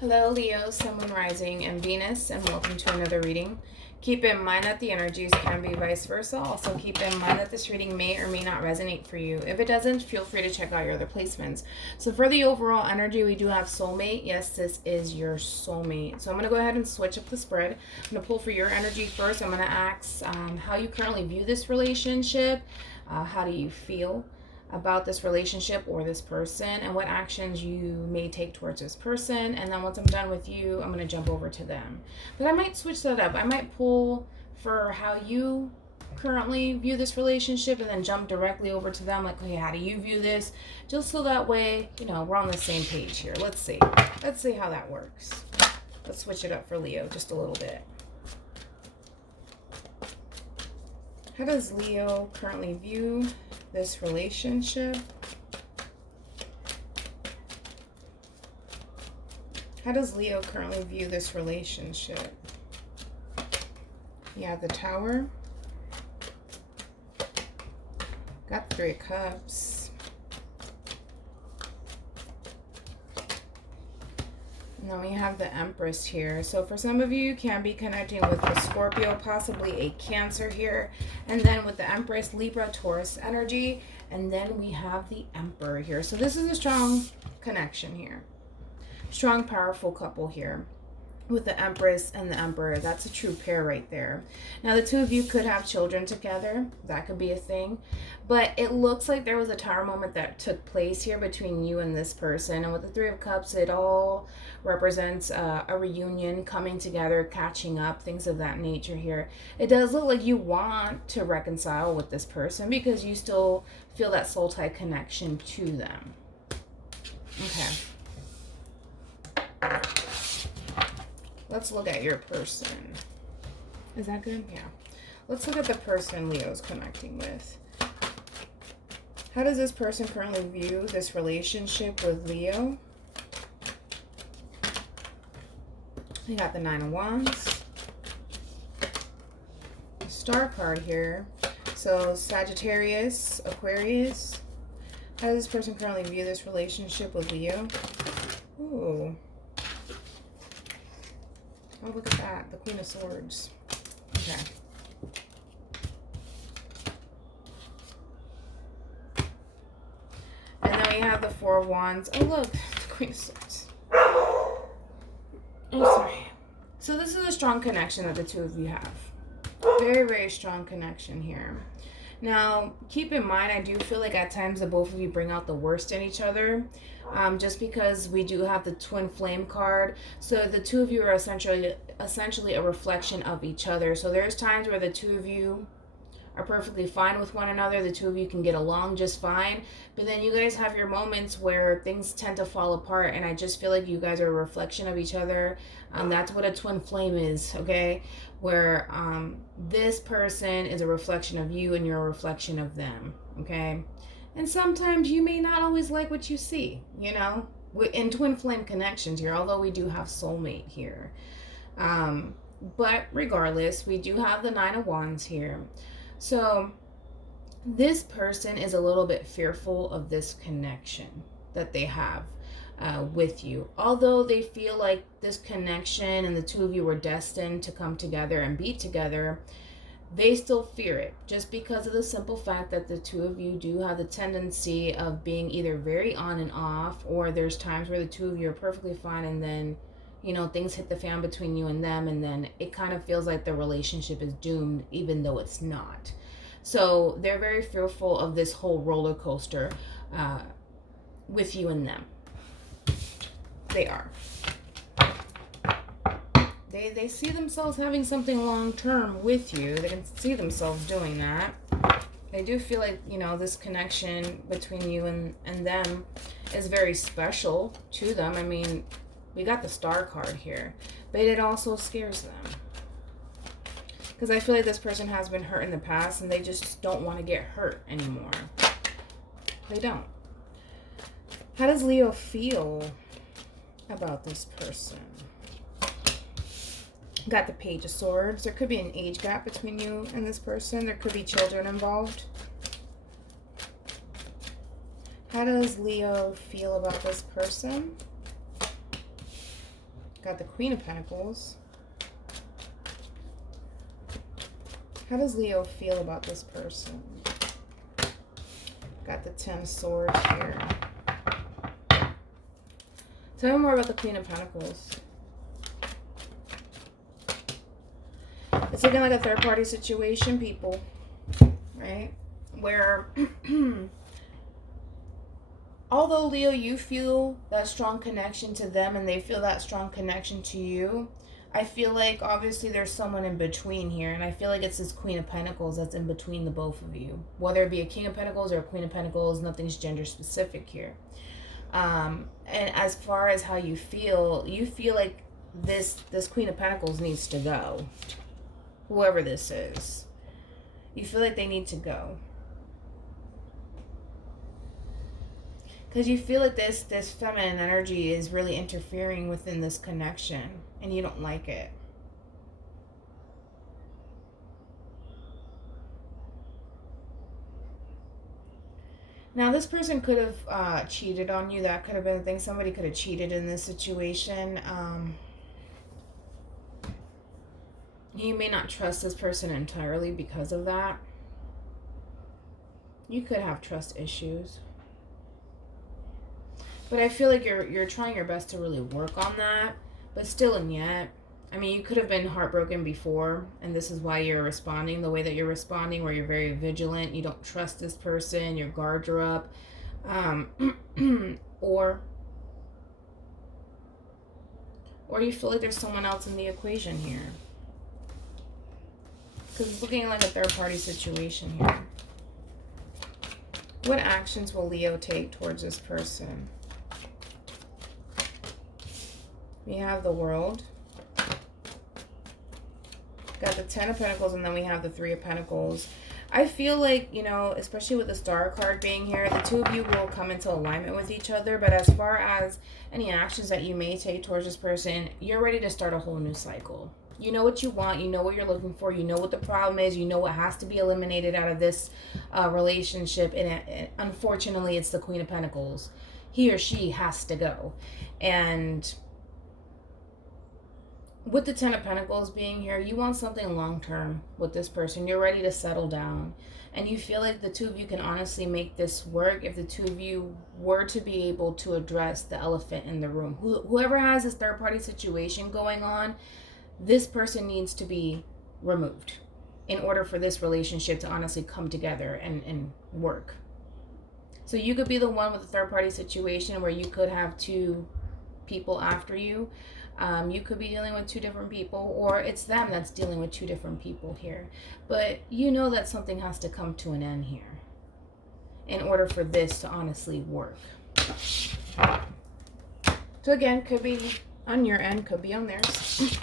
Hello, Leo, Sun, Moon, Rising, and Venus, and welcome to another reading. Keep in mind that the energies can be vice versa. Also, keep in mind that this reading may or may not resonate for you. If it doesn't, feel free to check out your other placements. So for the overall energy, we do have soulmate. Yes, this is your soulmate. So I'm going to go ahead and switch up the spread. I'm going to pull for your energy first. I'm going to ask how you currently view this relationship. How do you feel about this relationship or this person, and what actions you may take towards this person. And then once I'm done with you, I'm going to jump over to them. But I might switch that up. I might pull for how you currently view this relationship and then jump directly over to them, like, okay, how do you view this? Just so that way, we're on the same page here. Let's see how that works. Let's switch it up for Leo just a little bit. How does Leo currently view this relationship? How does Leo currently view this relationship? You have the Tower. Got the Three of Cups. And then we have the Empress here. So for some of you can be connecting with the Scorpio, possibly a Cancer here. And then with the Empress, Libra, Taurus energy. And then we have the Emperor here. So this is a strong connection here. Strong, powerful couple here. With the Empress and the Emperor. That's a true pair right there. Now, the two of you could have children together. That could be a thing. But it looks like there was a Tower moment that took place here between you and this person. And with the Three of Cups, it all represents a reunion, coming together, catching up, things of that nature here. It does look like you want to reconcile with this person because you still feel that soul tie connection to them. Okay. Let's look at your person. Is that good? Yeah. Let's look at the person Leo's connecting with. How does this person currently view this relationship with Leo? We got the Nine of Wands. The Star card here. So Sagittarius, Aquarius. How does this person currently view this relationship with Leo? Ooh. Oh, look at that. The Queen of Swords. Okay. And then we have the Four of Wands. Oh, look. The Queen of Swords. Oh, sorry. So this is a strong connection that the two of you have. Very, very strong connection here. Now, keep in mind, I do feel like at times the both of you bring out the worst in each other. Just because we do have the Twin Flame card. So the two of you are essentially a reflection of each other. So there's times where the two of you are perfectly fine with one another. The two of you can get along just fine. But then you guys have your moments where things tend to fall apart. And I just feel like you guys are a reflection of each other. That's what a twin flame is, okay? Where this person is a reflection of you and you're a reflection of them, okay? And sometimes you may not always like what you see, in twin flame connections here, although we do have soulmate here. But regardless, we do have the Nine of Wands here. So this person is a little bit fearful of this connection that they have with you. Although they feel like this connection and the two of you were destined to come together and be together, they still fear it just because of the simple fact that the two of you do have the tendency of being either very on and off, or there's times where the two of you are perfectly fine and then, things hit the fan between you and them, and then it kind of feels like the relationship is doomed even though it's not. So they're very fearful of this whole roller coaster with you and them. They are. They see themselves having something long-term with you. They can see themselves doing that. They do feel like, this connection between you and them is very special to them. I mean, we got the Star card here. But it also scares them. Because I feel like this person has been hurt in the past and they just don't want to get hurt anymore. They don't. How does Leo feel about this person? Got the Page of Swords. There could be an age gap between you and this person. There could be children involved. How does Leo feel about this person? Got the Queen of Pentacles. How does Leo feel about this person? Got the 10 of Swords here. Tell me more about the Queen of Pentacles. It's looking like a third-party situation, people, right? Where, although, Leo, you feel that strong connection to them and they feel that strong connection to you, I feel like, obviously, there's someone in between here. And I feel like it's this Queen of Pentacles that's in between the both of you. Whether it be a King of Pentacles or a Queen of Pentacles, nothing's gender-specific here. And as far as how you feel like this Queen of Pentacles needs to go. Whoever this is. You feel like they need to go. Because you feel like this feminine energy is really interfering within this connection. And you don't like it. Now, this person could have cheated on you. That could have been the thing. Somebody could have cheated in this situation. You may not trust this person entirely because of that. You could have trust issues. But I feel like you're trying your best to really work on that. But still and yet, I mean, you could have been heartbroken before. And this is why you're responding the way that you're responding, where you're very vigilant. You don't trust this person. Your guards are up. Or you feel like there's someone else in the equation here. Because it's looking like a third-party situation here. What actions will Leo take towards this person? We have the World. Got the 10 of Pentacles, and then we have the 3 of Pentacles. I feel like, you know, especially with the Star card being here, the two of you will come into alignment with each other. But as far as any actions that you may take towards this person, you're ready to start a whole new cycle. You know what you want. You know what you're looking for. You know what the problem is. You know what has to be eliminated out of this relationship. And unfortunately, it's the Queen of Pentacles. He or she has to go. And with the 10 of Pentacles being here, you want something long-term with this person. You're ready to settle down. And you feel like the two of you can honestly make this work if the two of you were to be able to address the elephant in the room. Whoever has this third-party situation going on, this person needs to be removed in order for this relationship to honestly come together and work. So you could be the one with the third-party situation where you could have two people after you. You could be dealing with two different people, or it's them that's dealing with two different people here. But you know that something has to come to an end here in order for this to honestly work. So again, could be on your end, could be on theirs.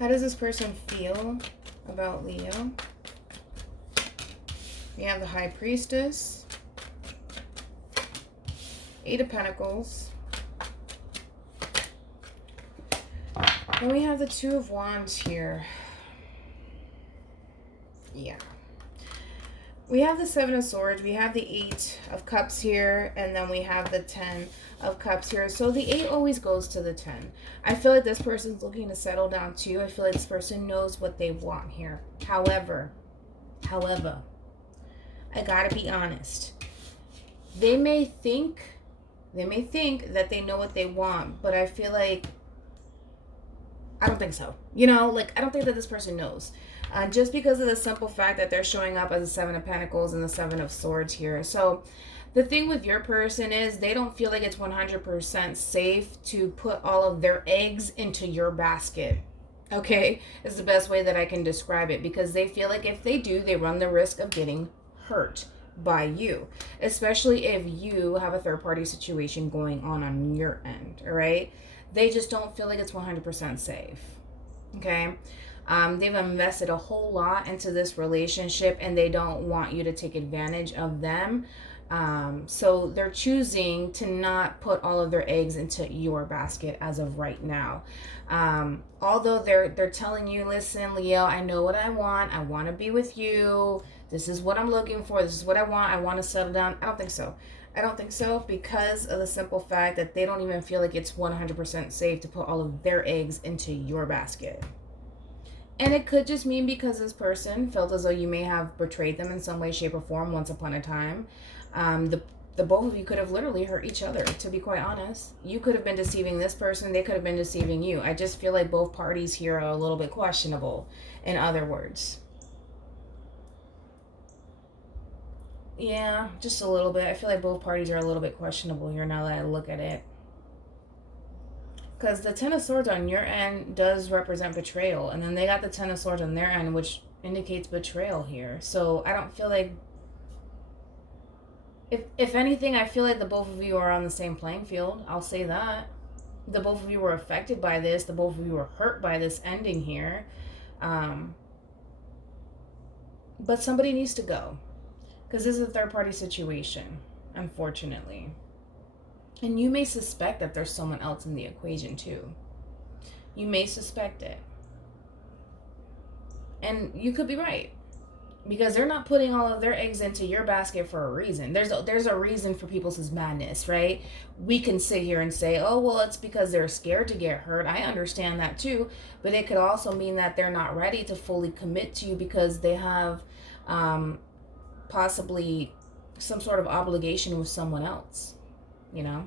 How does this person feel about Leo? We have the High Priestess, 8 of Pentacles. And we have the 2 of Wands here. Yeah. We have the 7 of Swords. We have the 8 of Cups here. And then we have the 10 of Cups here. So the 8 always goes to the 10. I feel like this person's looking to settle down too. I feel like this person knows what they want here. However, I gotta be honest. They may think that they know what they want, but I feel like I don't think so. You know, like, I don't think that this person knows. Just because of the simple fact that they're showing up as the 7 of Pentacles and the 7 of Swords here. So the thing with your person is they don't feel like it's 100% safe to put all of their eggs into your basket. Okay? Is the best way that I can describe it. Because they feel like if they do, they run the risk of getting hurt by you. Especially if you have a third-party situation going on your end. All right? They just don't feel like it's 100% safe. Okay? They've invested a whole lot into this relationship and they don't want you to take advantage of them. So they're choosing to not put all of their eggs into your basket as of right now. Although they're telling you, listen, Leo, I know what I want. I want to be with you. This is what I'm looking for. This is what I want. I want to settle down. I don't think so. I don't think so, because of the simple fact that they don't even feel like it's 100% safe to put all of their eggs into your basket. And it could just mean because this person felt as though you may have betrayed them in some way, shape, or form once upon a time. The both of you could have literally hurt each other, to be quite honest. You could have been deceiving this person. They could have been deceiving you. I just feel like both parties here are a little bit questionable, in other words. Yeah, just a little bit. I feel like both parties are a little bit questionable here now that I look at it. Because the Ten of Swords on your end does represent betrayal. And then they got the Ten of Swords on their end, which indicates betrayal here. So I don't feel like... If anything, I feel like the both of you are on the same playing field. I'll say that. The both of you were affected by this. The both of you were hurt by this ending here. But somebody needs to go. Because this is a third-party situation, unfortunately. And you may suspect that there's someone else in the equation, too. You may suspect it. And you could be right. Because they're not putting all of their eggs into your basket for a reason. There's a reason for people's madness, right? We can sit here and say, oh, well, it's because they're scared to get hurt. I understand that too. But it could also mean that they're not ready to fully commit to you because they have possibly some sort of obligation with someone else, you know?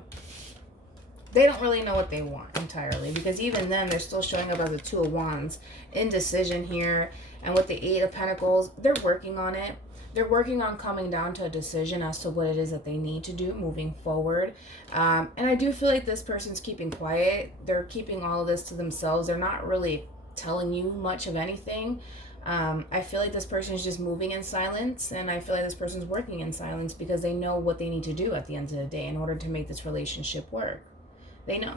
They don't really know what they want entirely, because even then they're still showing up as the Two of Wands. Indecision here. And with the Eight of Pentacles, they're working on it. They're working on coming down to a decision as to what it is that they need to do moving forward. And I do feel like this person's keeping quiet. They're keeping all of this to themselves. They're not really telling you much of anything. I feel like this person is just moving in silence, and I feel like this person's working in silence because they know what they need to do at the end of the day in order to make this relationship work. They know.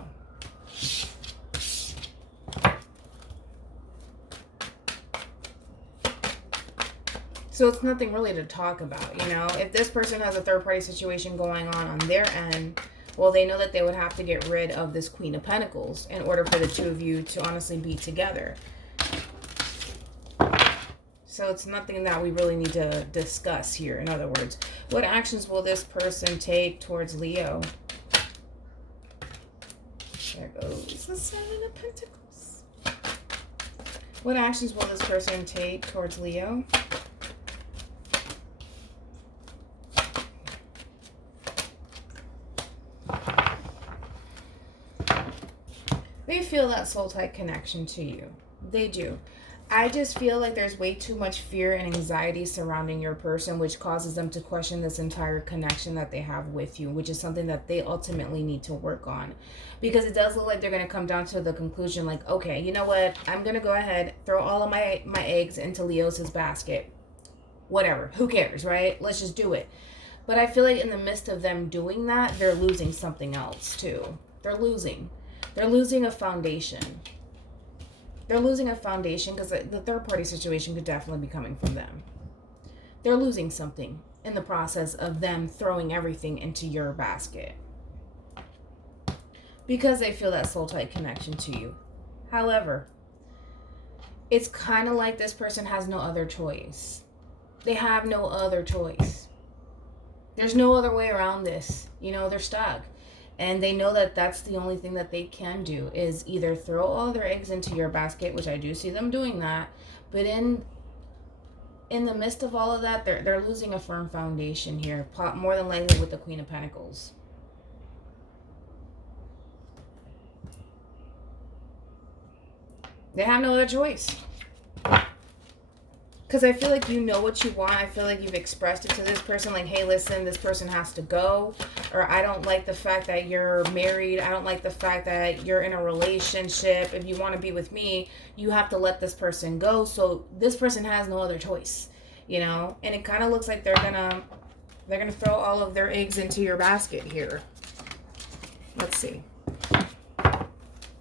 So it's nothing really to talk about, you know? If this person has a third-party situation going on their end, well, they know that they would have to get rid of this Queen of Pentacles in order for the two of you to honestly be together. So it's nothing that we really need to discuss here, in other words. What actions will this person take towards Leo? There goes the Seven of Pentacles. What actions will this person take towards Leo? They feel that soul-type connection to you. They do. I just feel like there's way too much fear and anxiety surrounding your person, which causes them to question this entire connection that they have with you, which is something that they ultimately need to work on. Because it does look like they're going to come down to the conclusion like, okay, you know what? I'm going to go ahead, throw all of my eggs into Leo's basket. Whatever. Who cares, right? Let's just do it. But I feel like in the midst of them doing that, they're losing something else too. They're losing a foundation. They're losing a foundation because the third-party situation could definitely be coming from them. They're losing something in the process of them throwing everything into your basket. Because they feel that soul-type connection to you. However, it's kind of like this person has no other choice. They have no other choice. There's no other way around this. You know, they're stuck. And they know that that's the only thing that they can do is either throw all their eggs into your basket, which I do see them doing that. But in the midst of all of that, they're losing a firm foundation here, more than likely with the Queen of Pentacles. They have no other choice. Because I feel like you know what you want. I feel like you've expressed it to this person. Like, hey, listen, this person has to go. Or I don't like the fact that you're married. I don't like the fact that you're in a relationship. If you want to be with me, you have to let this person go. So this person has no other choice, you know? And it kind of looks like they're gonna throw all of their eggs into your basket here. Let's see.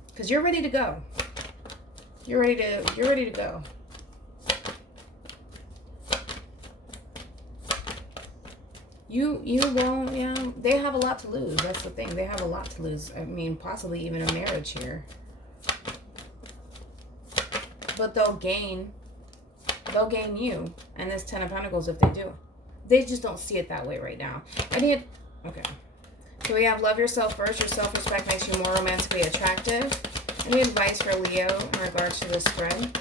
Because you're ready to go. You're ready to go. You won't, yeah. They have a lot to lose. That's the thing. They have a lot to lose. I mean, possibly even a marriage here. But they'll gain they'll gain you and this 10 of Pentacles if they do. They just don't see it that way right now. Okay. So we have love yourself first. Your self-respect makes you more romantically attractive. Any advice for Leo in regards to this spread?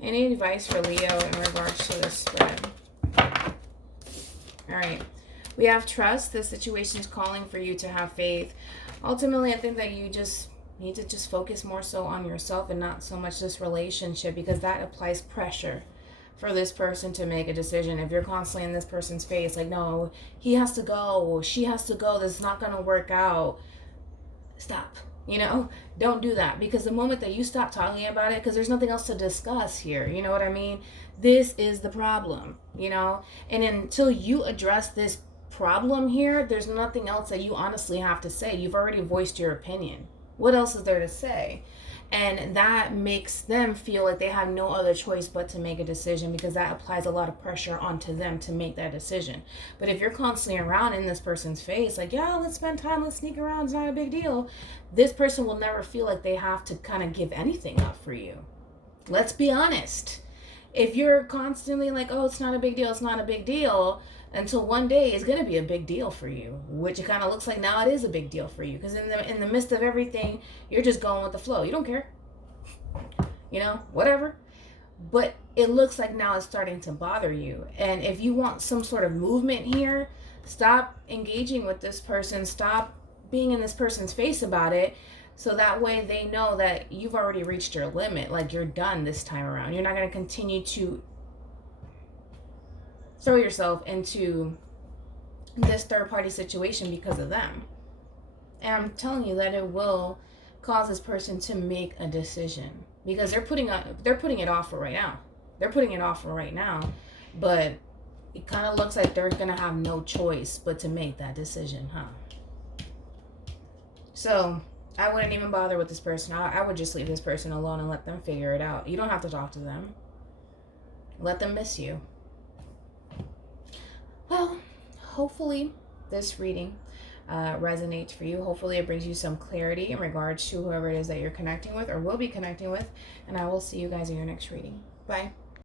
Any advice for Leo in regards to this spread? All right. We have trust. This situation is calling for you to have faith. Ultimately, I think that you just need to just focus more so on yourself and not so much this relationship, because that applies pressure for this person to make a decision. If you're constantly in this person's face, like, no, he has to go, she has to go, this is not going to work out. Stop. You know, don't do that, because the moment that you stop talking about it, because there's nothing else to discuss here, you know what I mean? This is the problem, you know, and until you address this problem here, there's nothing else that you honestly have to say. You've already voiced your opinion. What else is there to say? And that makes them feel like they have no other choice but to make a decision, because that applies a lot of pressure onto them to make that decision. But if you're constantly around in this person's face, like, yeah, let's spend time, let's sneak around, it's not a big deal, this person will never feel like they have to kind of give anything up for you. Let's be honest. If you're constantly like, oh, it's not a big deal, it's not a big deal, until one day it's going to be a big deal for you, which it kind of looks like now it is a big deal for you, because in the midst of everything, you're just going with the flow. You don't care, you know, whatever. But it looks like now it's starting to bother you. And if you want some sort of movement here, stop engaging with this person, stop being in this person's face about it, so that way they know that you've already reached your limit, like you're done this time around. You're not going to continue to throw yourself into this third-party situation because of them. And I'm telling you that it will cause this person to make a decision, because they're putting it off for right now. They're putting it off for right now, but it kind of looks like they're gonna have no choice but to make that decision, huh? So I wouldn't even bother with this person. I would just leave this person alone and let them figure it out. You don't have to talk to them. Let them miss you. Well, hopefully this reading resonates for you. Hopefully it brings you some clarity in regards to whoever it is that you're connecting with or will be connecting with. And I will see you guys in your next reading. Bye.